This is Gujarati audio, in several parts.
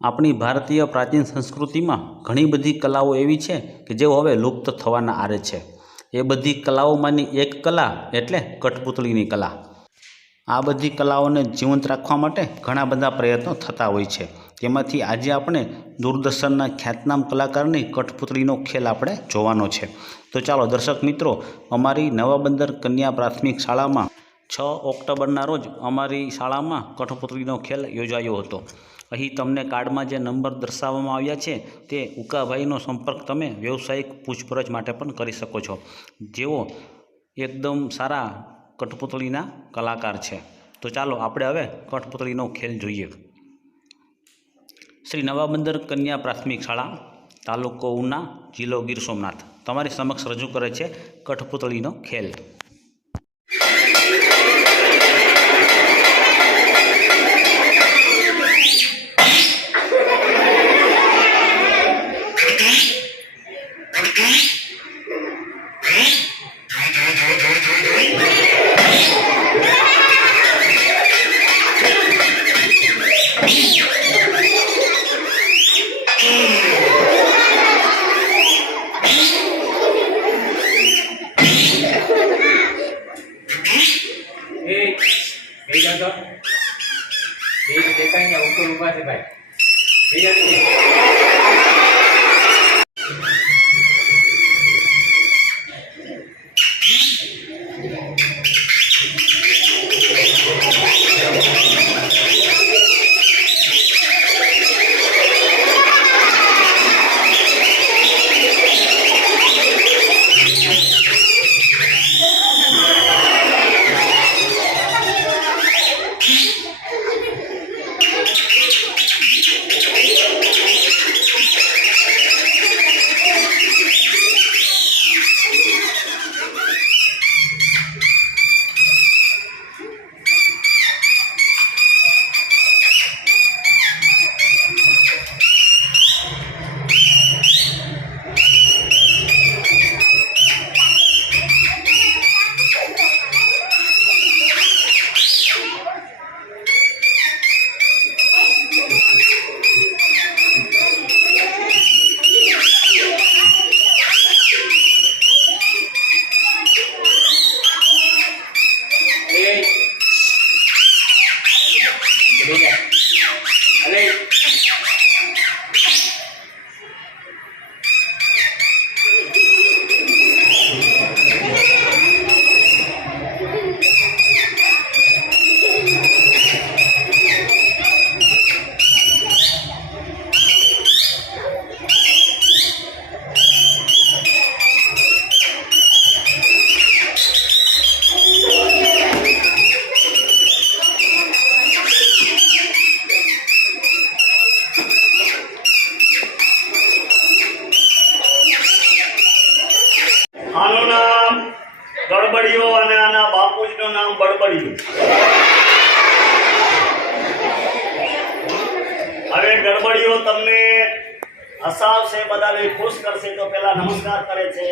આપણી ભારતીય પ્રાચીન સંસ્કૃતિમાં ઘણી બધી કલાઓ એવી છે કે જેઓ હવે લુપ્ત થવાના આરે છે. એ બધી કલાઓમાંની એક કલા એટલે કઠપૂતળીની કલા. આ બધી કલાઓને જીવંત રાખવા માટે ઘણા બધા પ્રયત્નો થતા હોય છે. તેમાંથી આજે આપણે દૂરદર્શનના ખ્યાતનામ કલાકારની કઠપૂતળીનો ખેલ આપણે જોવાનો છે. તો ચાલો દર્શક મિત્રો, અમારી નવાબંદર કન્યા પ્રાથમિક શાળામાં 6 ઓક્ટોબરના રોજ અમારી શાળામાં કઠપૂતળીનો ખેલ યોજાયો હતો. અહીં તમને કાર્ડમાં જે નંબર દર્શાવવામાં આવ્યા છે તે ઉકાભાઈનો સંપર્ક તમે વ્યવસાયિક પૂછપરછ માટે પણ કરી શકો છો, જેઓ એકદમ સારા કઠપૂતળીના કલાકાર છે. તો ચાલો આપણે હવે કઠપૂતળીનો ખેલ જોઈએ. શ્રી નવાબંદર કન્યા પ્રાથમિક શાળા, તાલુકો ઉના, જિલ્લો ગીર સોમનાથ તમારી સમક્ષ રજૂ કરે છે કઠપૂતળીનો ખેલ. આનું નામ ગડબડિયો અને આના બાપુજીનું નામ બડબડિયું. હવે ગડબડિયો તમને હસાવશે, બધાને ખુશ કરશે. તો પેલા નમસ્કાર કરે છે.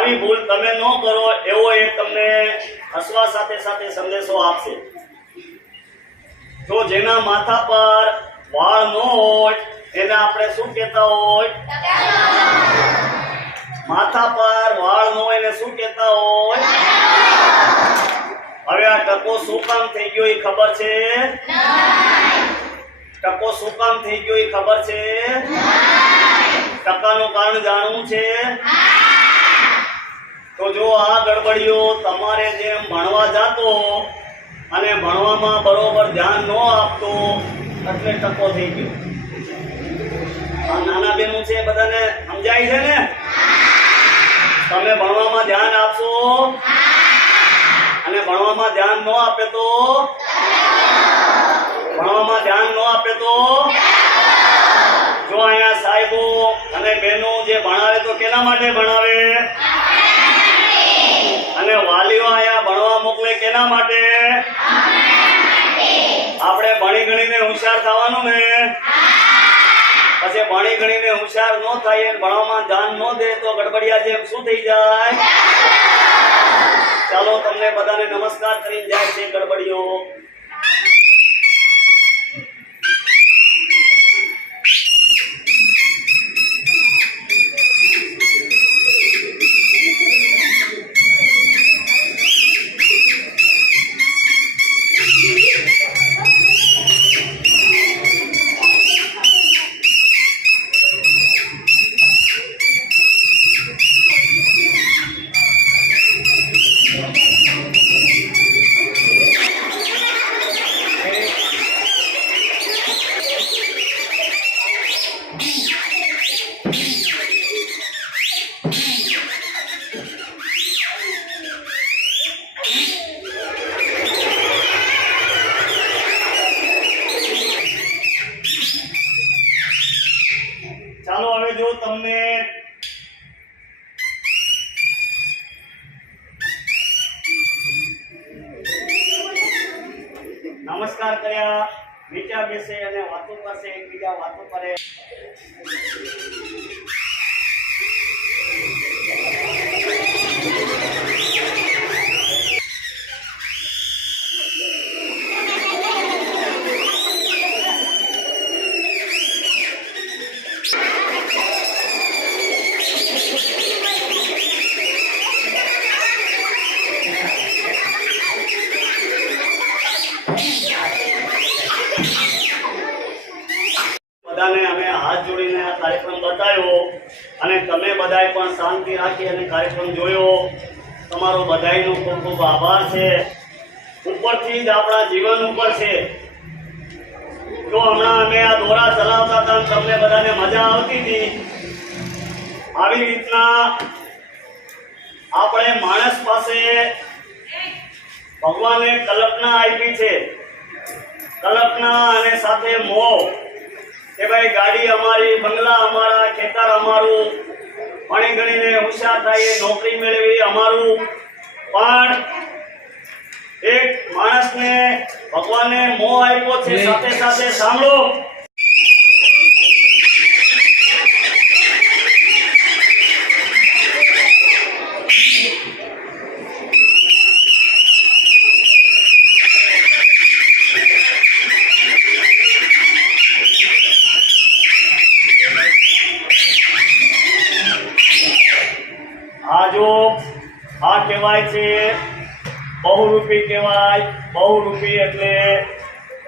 આવી ભૂલ તમે ન કરો એવો એ તમને હસવા સાથે સાથે સંદેશો આપશે. તો જેના માથા પર વાળ ન હોય એને આપણે શું કહેતા હોય? માથા પર વાળ ન હોય એને શું કહેતા હોય? હવે આ ટકો શું કામ થઈ ગયો એ ખબર છે? ટકો શું કામ થઈ ગયો એ ખબર છે? ટકાનું કારણ જાણવું છે? તો જો આ ગડબડિયો તમારે જેમ ભણવા જાતો અને ભણવામાં બરોબર ધ્યાન ન આપતો એટલે ટકો થઈ ગયો. સમજાય છે ને? તમે ભણવામાં ધ્યાન આપશો અને ભણવામાં ધ્યાન ન આપે તો જો અહીંયા સાહેબો અને બહેનો જે ભણાવે તો કેના માટે ભણાવે? અને વાલીઓ અહીંયા ભણવા મોકલે કેના માટે? આપણે ભણી ગણીને હોશિયાર થવાનું ને. પછી ભણી ગણીને હોશિયાર ન થાય અને ભણવામાં ધ્યાન ન દે તો ગડબડિયા જેમ શું થઈ જાય? ચાલો તમને બધાને નમસ્કાર કરીને જાય છે ગડબડીઓ. ચાલો હવે જો તમને નમસ્કાર કર્યા, નીચે બેસે અને વાતો કરશે, એકબીજા વાતો કરે. બધાને અમે હાથ જોડીને આ કાર્યક્રમ બતાવ્યો અને તમે બધાએ પણ શાંતિ રાખી અને કાર્યક્રમ જોયો. તમારો બધાયનો ખૂબ ખૂબ આભાર છે. ઉપરથી જ આપણા જીવન ઉપર છે. જો હમણાં અમે આ દોરા ચલાવતા હતા તમને બધાને મજા આવતી હતી. આવી રીતના આપણે માણસ પાસે ભગવાને કલ્પના આપી છે. કલ્પના અને સાથે મોહ કે ભાઈ ગાડી અમારી, બંગલા અમારા, ખેતર અમારું, ભણી ગણીને હોશિયાર થાય, નોકરી મેળવી અમારું. પણ એક માણસને ભગવાને મોહ આપ્યો છે. સાથે સાથે સાંભળો, આ કહેવાય છે બહુરૂપી કહેવાય. બહુરૂપી એટલે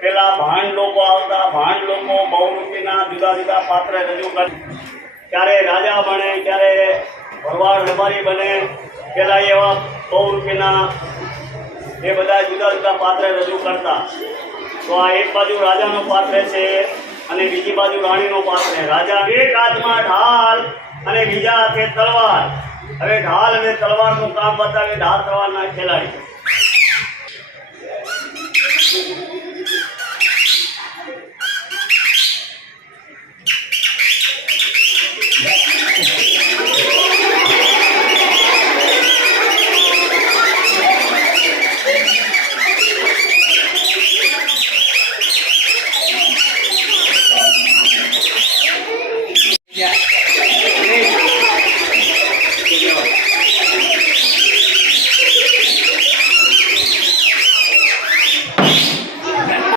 પેલા ભાંડ લોકો આવતા. ભાંડ લોકો બહુરૂપીના જુદા જુદા પાત્ર રજૂ કરે. ક્યારે રાજા બને, ક્યારે ભરવાડ રબારી બને. પેલા એવા બહુરૂપીના એ બધા જુદા જુદા પાત્ર રજૂ કરતા. તો આ એક બાજુ રાજાનો પાત્ર છે અને બીજી બાજુ રાણીનો પાત્ર. રાજા એક હાથમાં ઢાલ અને બીજા હાથે તલવાર. હવે ઢાલ અને તલવારનું કામ બતાવે ઢાલ તલવારના ખેલાડી.